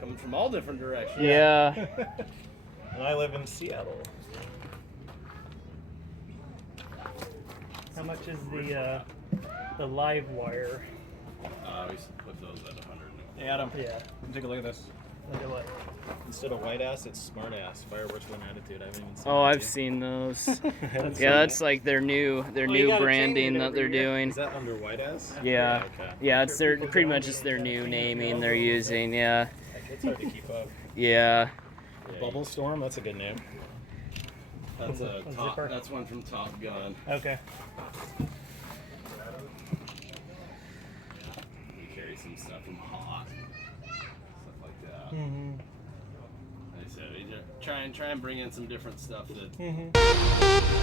Coming from all different directions. Yeah. And I live in Seattle. How much is the live wire? We put those at 100. Hey Adam, Yeah. take a look at this. Look at what? Instead of white ass, it's smart ass. Fireworks with an attitude. I haven't even seen Oh, that I've yet. seen those. Haven't Yeah, seen that's it. like their new you new gotta branding change it that they're every year. doing. Is that under white ass? Yeah. Okay. Yeah, it's their pretty much just their new naming they're using. Yeah. It's hard to keep up. Yeah. Bubble Storm, that's a good name. That's a top. zipper? That's one from Top Gun. Okay. We carry some stuff from Hot, stuff like that. Mm-hmm. Like I said, we just try and bring in some different stuff that Mm-hmm.